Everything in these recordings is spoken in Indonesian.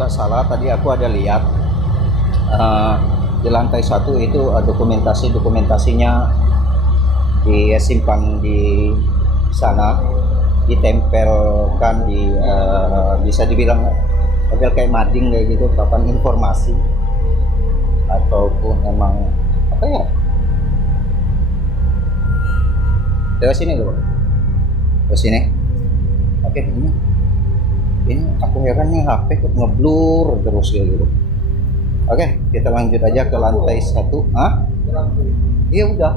nggak salah tadi aku ada lihat di lantai 1 itu dokumentasinya disimpan di sana, ditempelkan di bisa dibilang model kayak mading kayak gitu, papan informasi ataupun emang apa ya. Lewat sini dulu. Ke sini. Oke, ini aku heran nih HP kok ngeblur terus kayak gitu. Oke, kita lanjut aja ke lantai 1. Hah? Iya udah.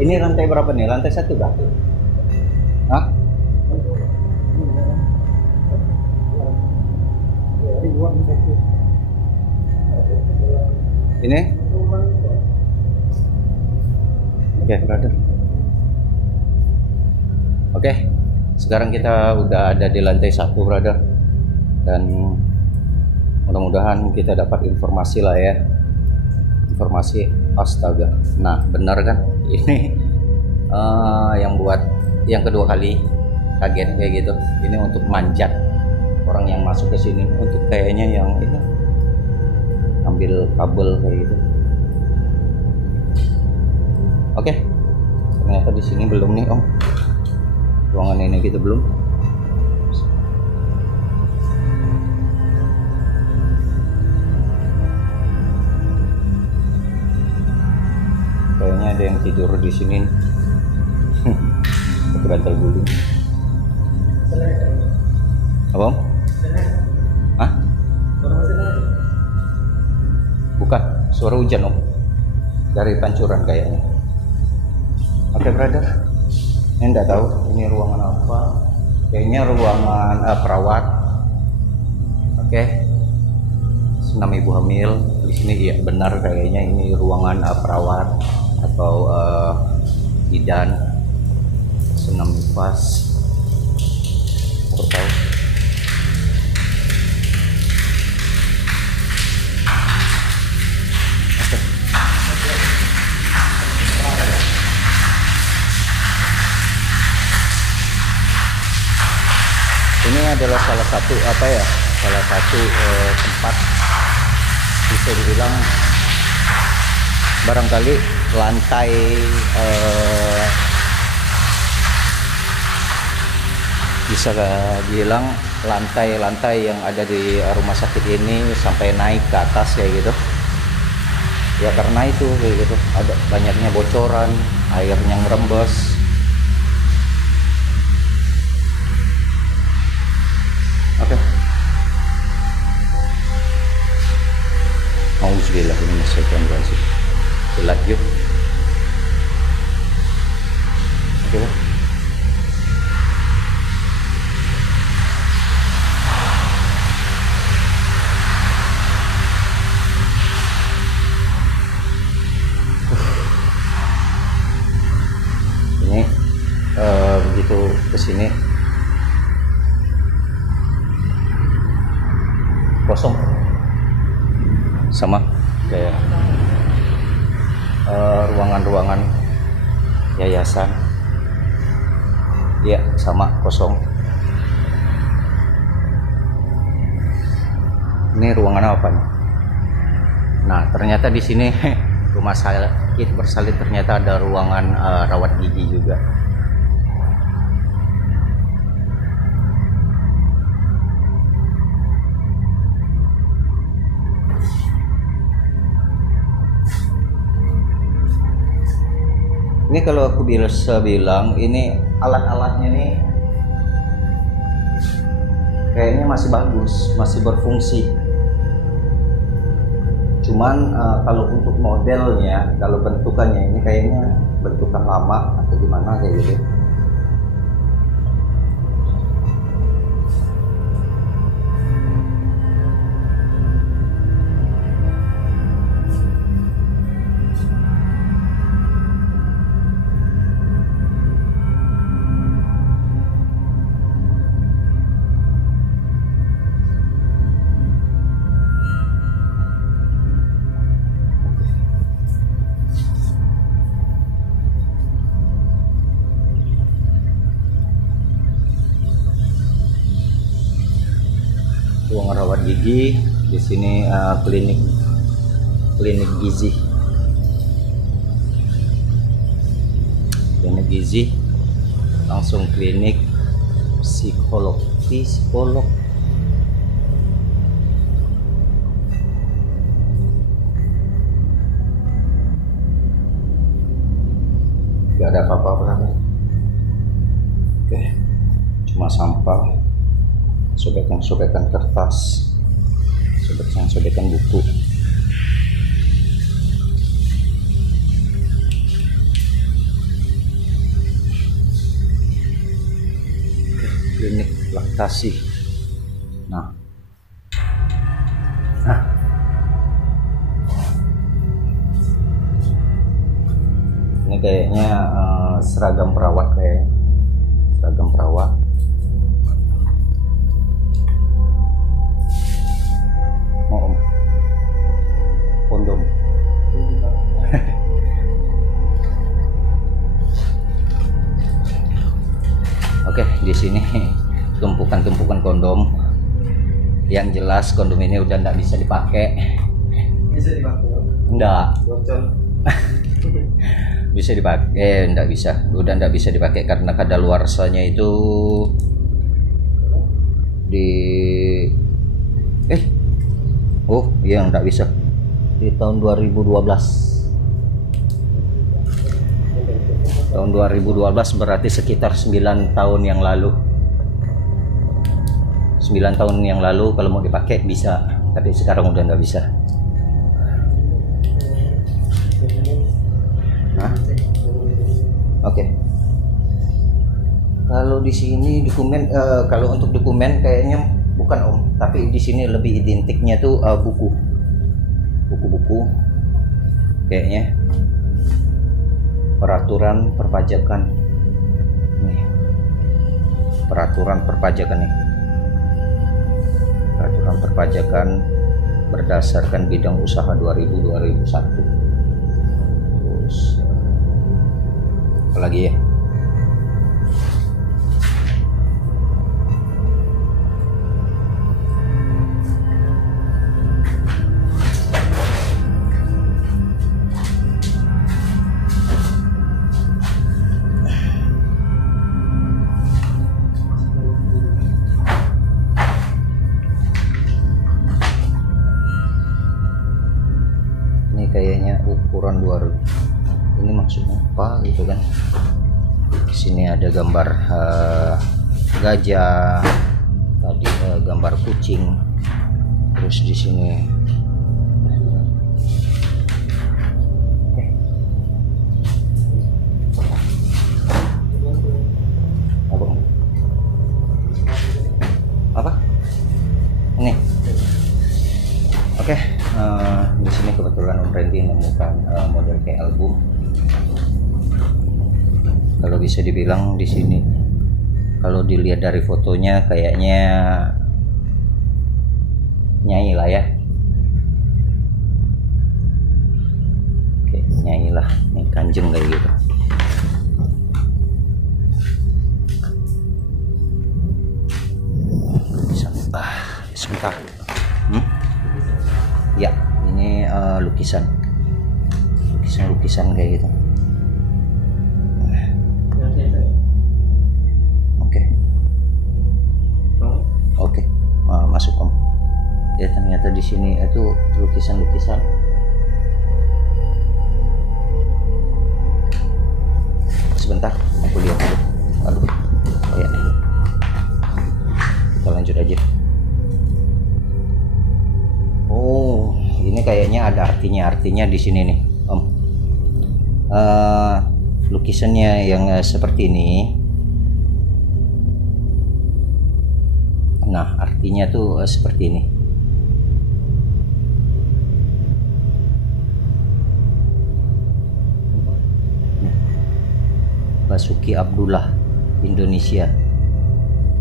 Ini lantai berapa nih? Lantai 1 dah? Hah? Ini? Oke, brother. Oke, sekarang kita udah ada di lantai 1, brother. Dan mudah-mudahan kita dapat informasi lah ya. Informasi, astaga. Nah, benar kan? Ini yang buat yang kedua kali kaget kayak gitu. Ini untuk manjat orang yang masuk ke sini, untuk kayaknya yang ini ambil kabel kayak gitu. Oke, ternyata di sini belum nih om, ruangan ini gitu belum. Kayaknya ada yang tidur di sini. Bantal guling. Apa om? Hah? Bukan, suara hujan om, dari pancuran kayaknya. Oke brother, ini enggak tahu ini ruangan apa. Kayaknya ruangan perawat. Oke, senam ibu hamil di sini. Iya benar, kayaknya ini ruangan perawat atau bidan, senam nifas. Aku tahu. Ini adalah salah satu tempat bisa dibilang barangkali lantai bisa bilang lantai yang ada di rumah sakit ini sampai naik ke atas kayak gitu ya, karena itu kayak gitu ada banyaknya bocoran, airnya ngerembes. Oke. Auzubillahiminasyaitonirrajim. Silat yuk. Oke lah. Ini begitu kesini kosong, sama kayak ruangan-ruangan yayasan. Ya sama, kosong. Ini ruangan apa nih? Nah ternyata di sini rumah sakit bersalin, ternyata ada ruangan rawat gigi juga. Ini kalau aku bisa bilang ini alat-alatnya nih kayaknya masih bagus, masih berfungsi. Cuman kalau untuk modelnya, kalau bentukannya ini kayaknya bentukan lama atau gimana kayak gitu. gigi. Di sini klinik gizi. Klinik gizi, langsung klinik psikolog. Gak ada apa-apa. Oke, cuma sampah, sobekan kertas, sobekan buku. Klinik laktasi. Nah, ini kayaknya seragam perawat mau om kondom. Oke, di sini tumpukan kondom. Yang jelas kondom ini udah nggak bisa dipakai. Bisa dipakai? Enggak. Bocor. Bisa dipakai, enggak bisa. Udah enggak bisa dipakai karena kadaluarsanya itu di oh iya enggak bisa. Di tahun 2012. Tahun 2012 berarti sekitar 9 tahun yang lalu. 9 tahun yang lalu kalau mau dipakai bisa, tapi sekarang udah nggak bisa. Oke. Kalau di sini dokumen, kalau untuk dokumen kayaknya bukan om, tapi di sini lebih identiknya tuh buku-buku kayaknya. Peraturan perpajakan nih, peraturan perpajakan berdasarkan bidang usaha 2001. Terus apa lagi ya? Kayaknya ukuran 2000. Ini maksudnya apa gitu kan? Di sini ada gambar gajah, tadi gambar kucing. Terus di sini apa? Ini. Oke. Di sini kebetulan Om Randy menemukan model kayak album. Kalau bisa dibilang di sini, kalau dilihat dari fotonya kayaknya Nyai lah ya. Oke, Nyai lah, ini Kanjeng kayak gitu. Sebentar. Ya, ini lukisan kayak gitu. Oke, masuk om. Ya ternyata di sini itu lukisan. Sebentar, aku lihat dulu. Aduh, kayaknya. Kita lanjut aja. Oh, ini kayaknya ada artinya di sini nih, om. Lukisannya yang seperti ini. Nah, artinya tuh seperti ini. Basuki Abdullah, Indonesia.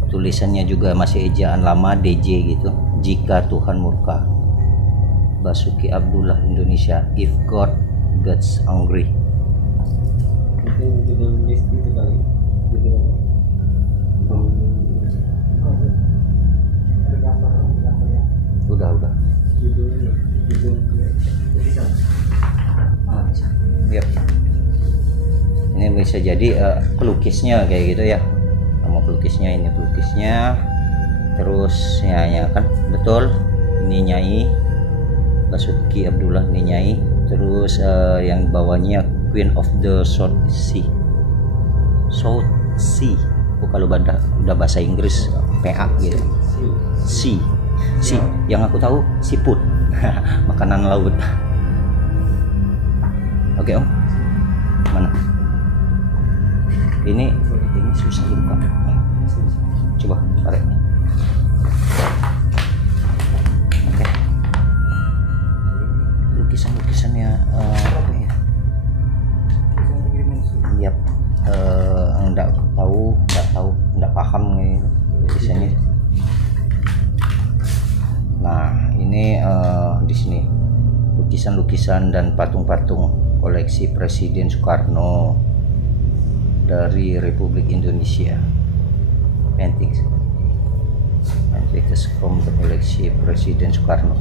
Tulisannya juga masih ejaan lama DJ gitu. Jika Tuhan murka. Basuki Abdullah, Indonesia. If God gets angry. Judul list itu kali. udah. Judulnya tulisan. Yap. Ini bisa jadi pelukisnya kayak gitu ya. Nama pelukisnya, ini pelukisnya. Terus Nyai kan betul. Ini Nyai Basuki Abdullah, ini Nyai. Terus yang bawahnya Queen of the South Sea. South Sea. Kalau udah bahasa Inggris PA gitu. Sea. Yang aku tahu siput. Makanan laut. Oke Om. Mana? Ini susah dibuka. Coba tarik. Oke. Lukisannya apa ya? Yap. Enggak paham nih lukisannya. Nah, ini di sini lukisan-lukisan dan patung-patung koleksi Presiden Soekarno dari Republik Indonesia. Paintings from the koleksi Presiden Soekarno.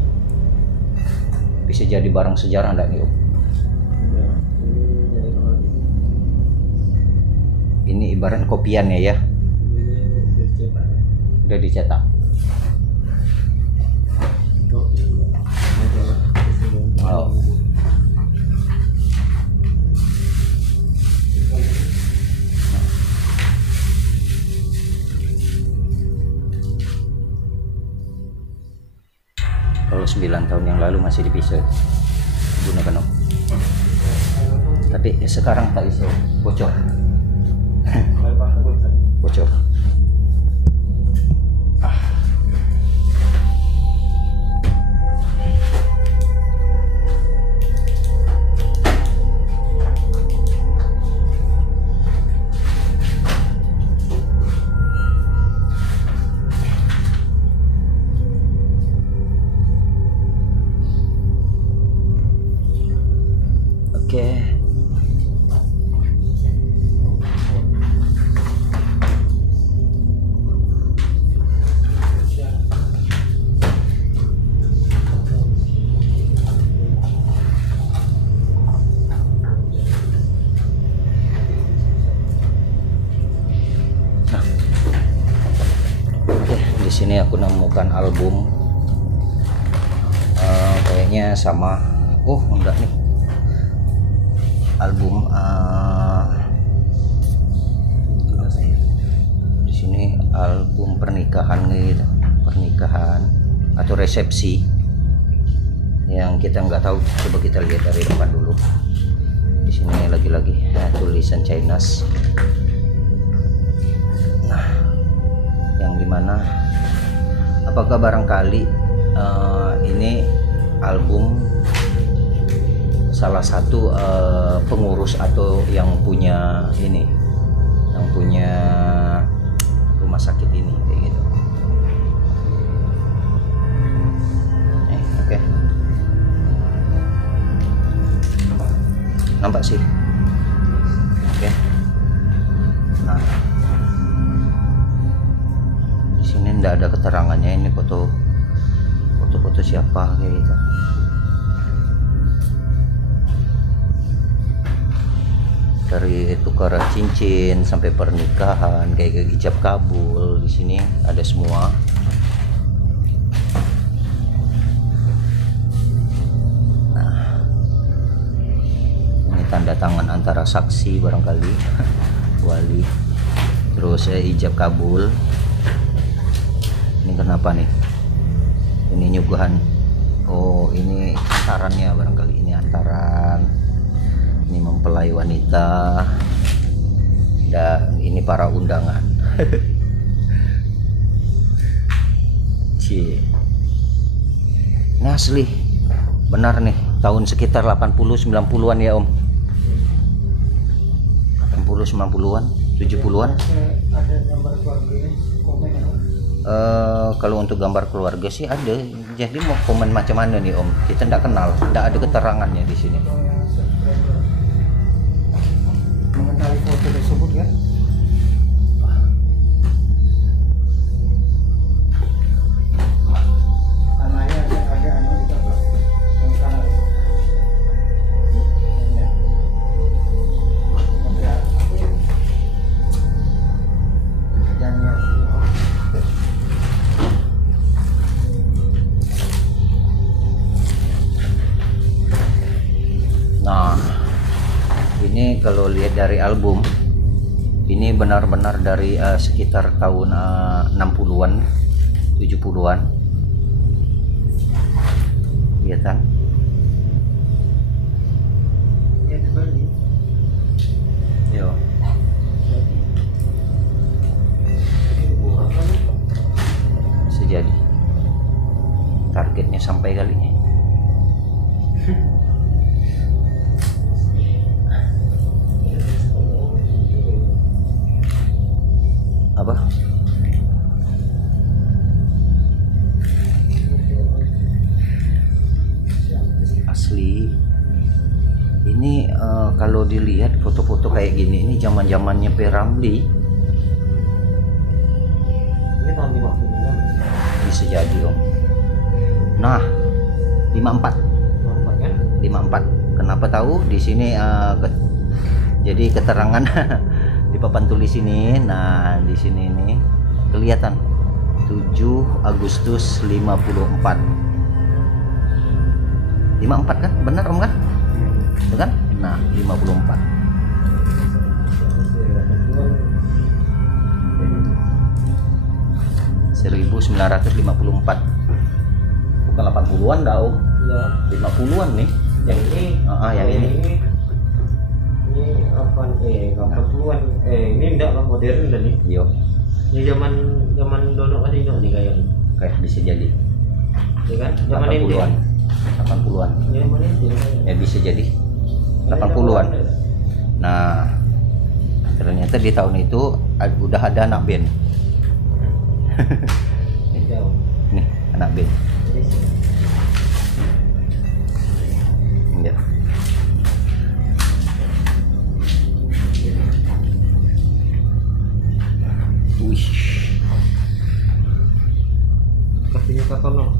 Bisa jadi barang sejarah enggak nih Om? Ini ibarat kopiannya ya. Udah dicetak. Oh. Kalau 9 tahun yang lalu masih bisa gunakan Om. Tapi sekarang tak bisa, bocor. Bocor. Oke. Di sini aku nemukan album kayaknya sama enggak nih, album di sini album pernikahan gitu, pernikahan atau resepsi yang kita nggak tahu. Coba kita lihat dari depan dulu. Di sini lagi-lagi tulisan Chinese. Nah, yang dimana apakah barangkali ini album salah satu pengurus atau yang punya ini, yang punya rumah sakit ini kayak gitu. Oke. Nampak sih. Oke. Nah, di sini ndak ada keterangannya, ini foto siapa kayak gitu. Dari tukar cincin sampai pernikahan, kayak ijab kabul, di sini ada semua. Nah, ini tanda tangan antara saksi barangkali, wali. Terus ijab kabul. Ini kenapa nih? Ini nyuguhan. Oh, ini antarannya barangkali, ini antaran. Ini mempelai wanita dan ini para undangan. Cie. Ini asli benar nih, tahun sekitar 80-90-an ya Om. 80-90-an, 70-an. Ada gambar keluarganya, komen ya? Kalau untuk gambar keluarga sih ada. Jadi mau komen macam mana nih Om? Kita tidak kenal, tidak ada keterangannya di sini. Mengenali foto tersebut kan? Anaknya Ini kalau lihat dari album, ini benar-benar dari sekitar tahun 60-an 70-an, lihat kan. Ya di Bali. Yo. Bisa jadi targetnya sampai kali ini. Apa? Asli. Ini kalau dilihat foto-foto kayak gini, ini zaman-zamannya P. Ramlee. Ini tahun 50-an. Bisa jadi om. Nah, 54. Lama kan? 54. Kenapa tahu? Di sini jadi keterangan di papan tulis ini. Nah, di sini ini kelihatan 7 Agustus 54. 54 kan? Benar om kan? Itu kan? Nah, 54. 1954. Bukan 80-an dah om. Ya. 50-an nih. Yang ini. Yang ini. Ini apa? 80-an. Ini enggak lah, modern dah nih. Yo, Ini zaman Dono Kasino nih kayaknya. kayak bisa jadi Ya kan? Zaman ini. 80-an. 80-an. Ya, zaman ini. Ya bisa jadi 80-an. Nah, ternyata di tahun itu udah ada anak band. Jauh. Nih, anak band. Ya. Wih. Kasihnya Kartono.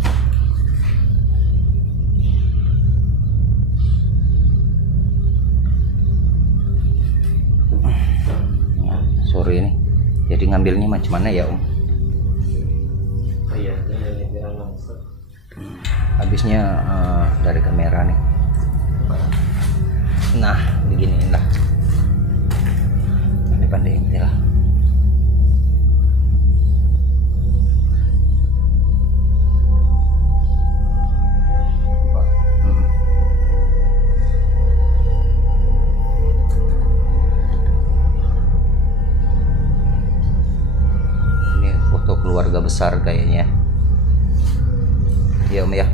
Nah, sorry nih. Jadi ngambilnya macam mana ya, Om? Oh iya, ini biar langsung. Habisnya dari kamera nih. Nah, beginiin lah. Pandai-pandai inti lah. Ini foto keluarga besar kayaknya. Ya Om ya.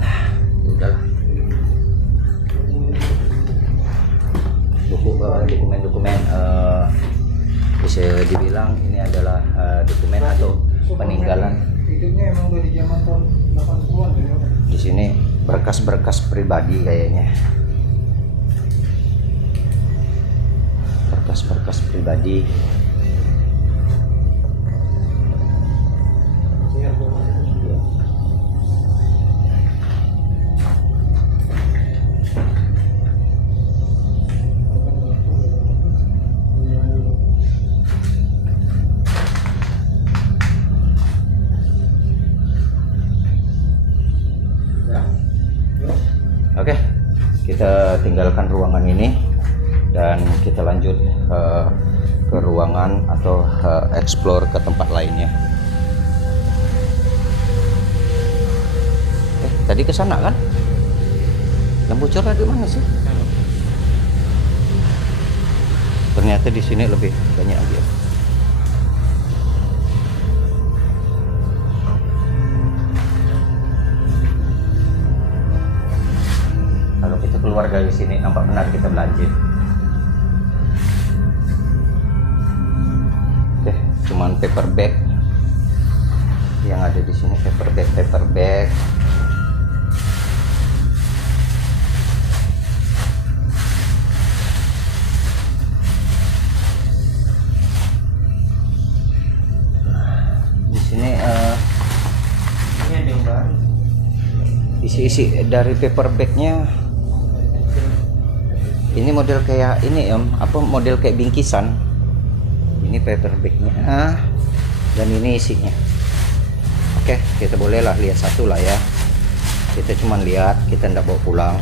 Nah, udahlah. Dokumen-dokumen bisa dibilang ini adalah dokumen atau peninggalan. Hidupnya emang dari zaman tahun 80-an gitu. Di sini berkas-berkas pribadi kayaknya. Berkas-berkas pribadi. Oke, kita tinggalkan ruangan ini dan kita lanjut ke ruangan atau explore ke tempat lainnya. Tadi ke sana kan? Yang bocornya di mana sih? Ternyata di sini lebih banyak lagi. Kalau kita keluar dari sini nampak benar kita belanja. Oke, cuman paper bag yang ada di sini, paper bag. Di sini Ini ada yang baru. isi dari paper bagnya. Ini model kayak ini om, apa model kayak bingkisan. Ini paper bagnya dan ini isinya. Oke, kita bolehlah lihat satu lah ya. Kita cuma lihat, kita ndak bawa pulang.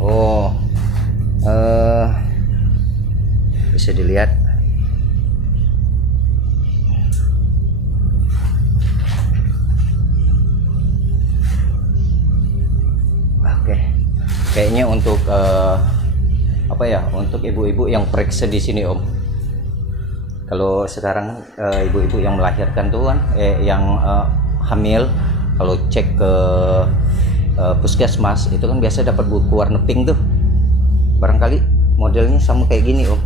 Oh, bisa dilihat. Oke, kayaknya untuk apa ya, untuk ibu-ibu yang periksa di sini Om. Kalau sekarang ibu-ibu yang melahirkan tuh kan, yang hamil, kalau cek ke puskesmas itu kan biasa dapat buku warna pink tuh. Barangkali modelnya sama kayak gini Om.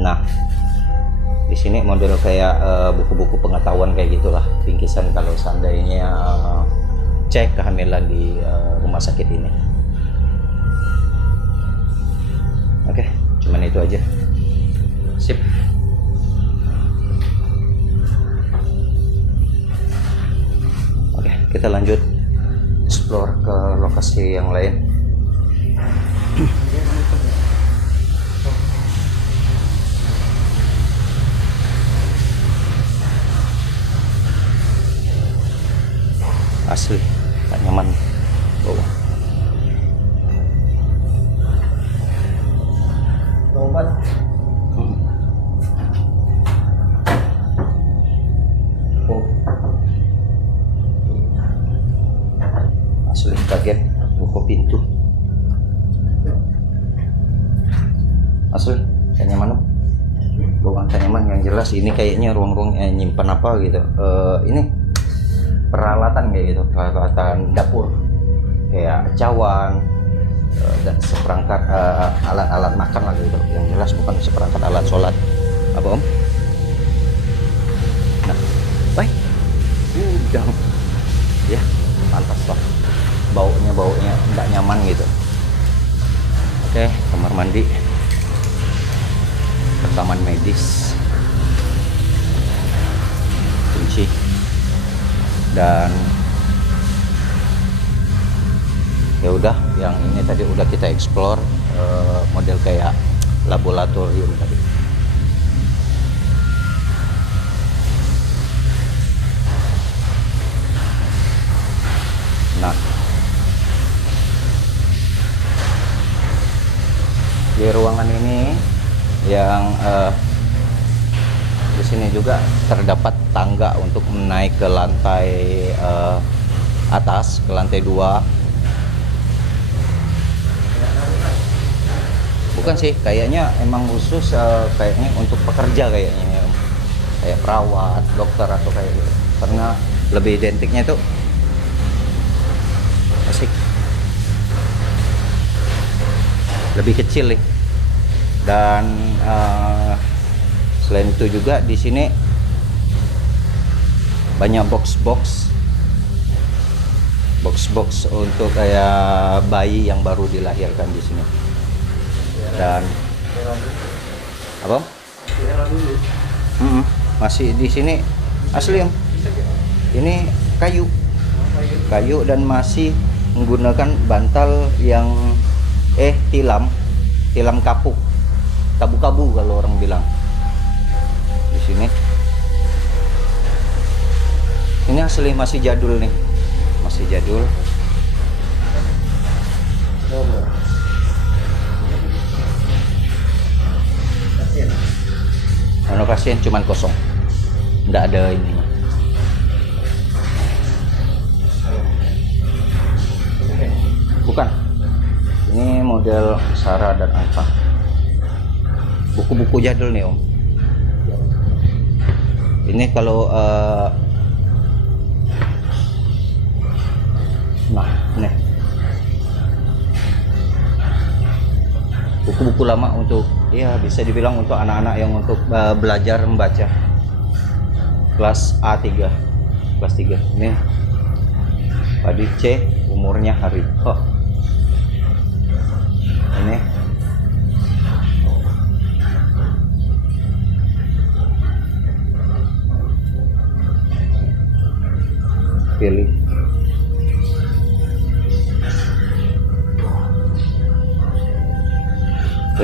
Nah, di sini model kayak buku-buku pengetahuan kayak gitulah, bingkisan kalau seandainya cek kehamilan di rumah sakit ini. Oke, cuman itu aja. Sip. Oke, kita lanjut explore ke lokasi yang lain. Asli tak nyaman bawah. Obat. Oh. Asli kaget buka pintu. Asli tak nyaman. Bawah tak nyaman. Yang jelas ini kayaknya ruang-ruang nyimpan apa gitu. Ini peralatan kayak gitu, peralatan dapur kayak cawan dan seperangkat alat-alat makan lah gitu. Yang jelas bukan seperangkat alat sholat. Apa Om? Nah, baik, udah ya, pantas lah. Baunya nggak nyaman gitu. Oke, kamar mandi, rekaman medis, kunci. Dan ya udah, yang ini tadi udah kita explore, model kayak laboratorium tadi. Nah, di ruangan ini yang di sini juga terdapat tangga untuk naik ke lantai atas, ke lantai 2. Bukan sih, kayaknya emang khusus kayaknya untuk pekerja kayaknya, kayak perawat, dokter atau kayak gitu. Karena lebih identiknya itu asik, lebih kecil nih. Dan selain itu juga di sini banyak box-box untuk kayak bayi yang baru dilahirkan di sini. Dan apa? Masih di sini asli Om. Ini kayu dan masih menggunakan bantal yang tilam kapuk, kabu-kabu kalau orang bilang. Di sini ini asli masih jadul nih, masih jadul. Anu pasien cuman kosong, nggak ada ini. Bukan, ini model Sarah dan Alfa. Buku-buku jadul nih Om. Ini kalau nah nih buku-buku lama untuk, ya bisa dibilang untuk anak-anak yang untuk belajar membaca kelas A3, kelas 3. Ini Padi C, umurnya hari. Oh, ini pilih.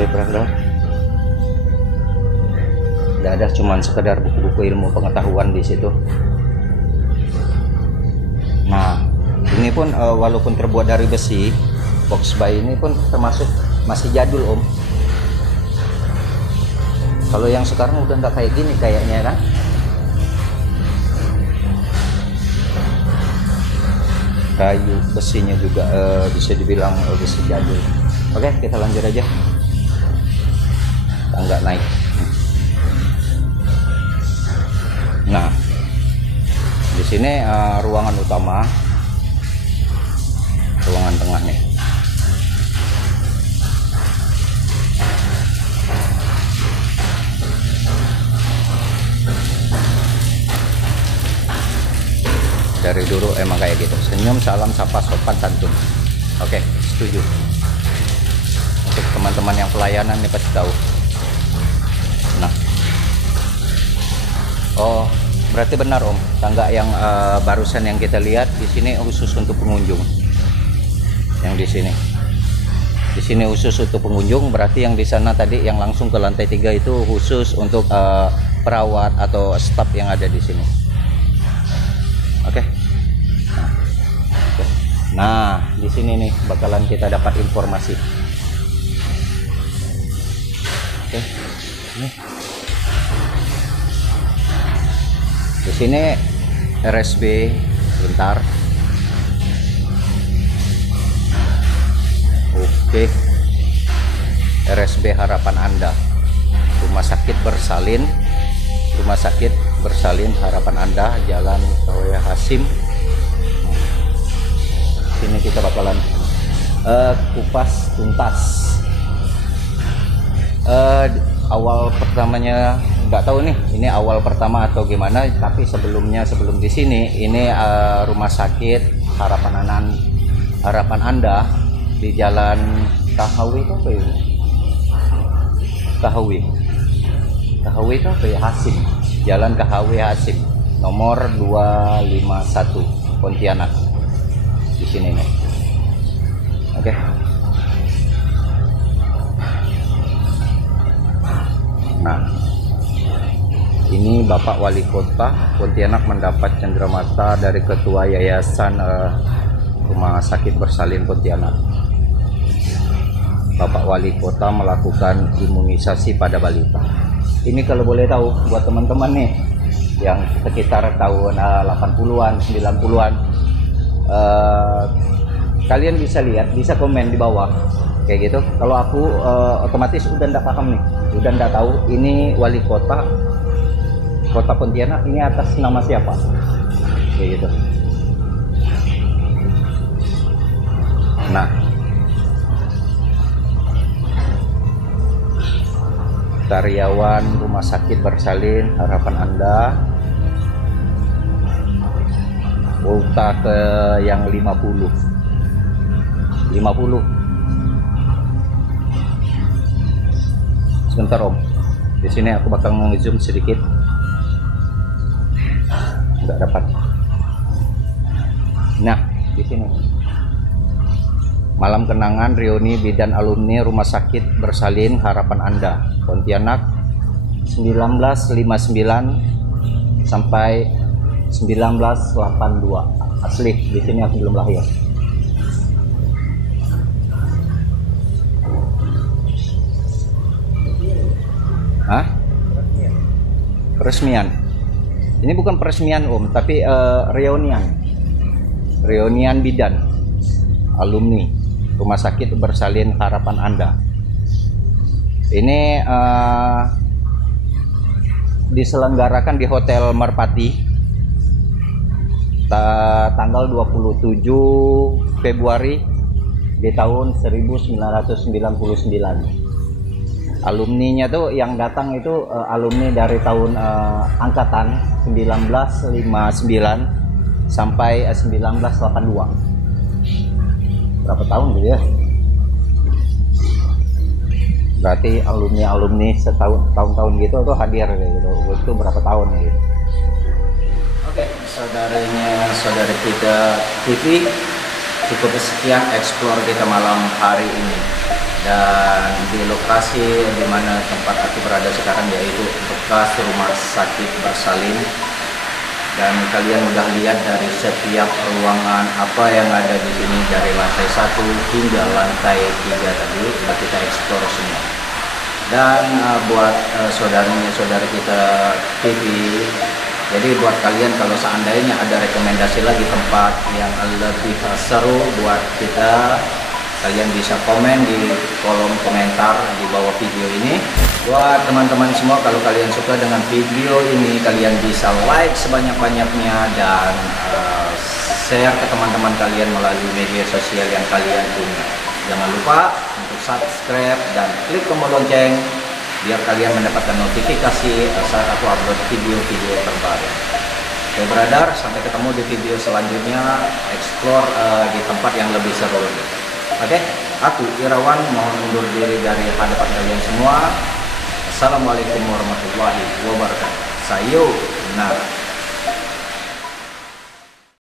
Berapa? Tidak ada, cuman sekedar buku-buku ilmu pengetahuan di situ. Nah, Ini pun walaupun terbuat dari besi, box by ini pun termasuk masih jadul Om. Kalau yang sekarang udah nggak kayak gini kayaknya kan. Kayu besinya juga bisa dibilang besi jadul. Oke, kita lanjut aja. Tangga naik. Nah, di sini ruangan utama, ruangan tengah nih. Dari dulu emang kayak gitu, senyum, salam, sapa, sopan, santun. Oke, setuju. Untuk teman-teman yang pelayanan nih pasti tahu. Nah, oh berarti benar Om, tangga yang barusan yang kita lihat di sini khusus untuk pengunjung. Yang di sini khusus untuk pengunjung, berarti yang di sana tadi yang langsung ke lantai 3 itu khusus untuk perawat atau staf yang ada di sini. Oke. Nah, di sini nih bakalan kita dapat informasi. Oke. Nih. Di sini RSB bentar. Oke. RSB Harapan Anda. Rumah Sakit Bersalin Harapan Anda, Jalan Raya Hasim. Sini kita bakalan kupas tuntas. Awal pertamanya nggak tahu nih, ini awal pertama atau gimana, tapi sebelum di sini ini Rumah Sakit Harapan Anda di Jalan Kahawi apa ya? Kahawi itu apa ya? Hasim, Jalan Kahawi Hasim, nomor 251 Pontianak. Di sini nih. Oke. Nah, ini Bapak Wali Kota Pontianak mendapat cenderamata dari Ketua Yayasan Rumah Sakit Bersalin Pontianak. Bapak Wali Kota melakukan imunisasi pada balita. Ini kalau boleh tahu buat teman-teman nih yang sekitar tahun 80-an, 90-an, kalian bisa lihat, bisa komen di bawah kayak gitu. Kalau aku otomatis udah nggak paham nih, udah nggak tahu ini wali kota Pontianak ini atas nama siapa kayak gitu. Nah, karyawan Rumah Sakit Bersalin Harapan Anda, ulta ke yang 50. Sebentar Om, di sini aku bakal nge-zoom sedikit. Nggak dapat. Nah, di sini malam kenangan reuni bidan alumni Rumah Sakit Bersalin Harapan Anda Pontianak 1959 sampai 1982. Asli, di sini aku belum lahir. Hah? Peresmian. Ini bukan peresmian Om, tapi reunian bidan alumni Rumah Sakit Bersalin Harapan Anda. Ini diselenggarakan di Hotel Merpati tanggal 27 Februari di tahun 1999. Alumninya tuh yang datang itu alumni dari tahun angkatan 1959 sampai 1982. Berapa tahun gitu ya? Berarti alumni tahun-tahun gitu tuh hadir gitu. Itu berapa tahun gitu. Oke, saudari kita TV, cukup sekian explore kita malam hari ini. Dan di lokasi di mana tempat aku berada sekarang yaitu bekas Rumah Sakit Bersalin dan kalian udah lihat dari setiap ruangan apa yang ada di sini dari lantai 1 hingga lantai 3 tadi sudah kita eksplor semua. Dan buat saudari kita TV, jadi buat kalian kalau seandainya ada rekomendasi lagi tempat yang lebih seru buat kita, kalian bisa komen di kolom komentar di bawah video ini. Buat teman-teman semua, kalau kalian suka dengan video ini, kalian bisa like sebanyak-banyaknya dan share ke teman-teman kalian melalui media sosial yang kalian punya. Jangan lupa untuk subscribe dan klik tombol lonceng biar kalian mendapatkan notifikasi saat aku upload video-video terbaru. Oke brother, sampai ketemu di video selanjutnya, explore di tempat yang lebih seru. Oke, aku Irawan mohon undur diri dari hadapan kalian semua. Assalamualaikum warahmatullahi wabarakatuh. Sayonara.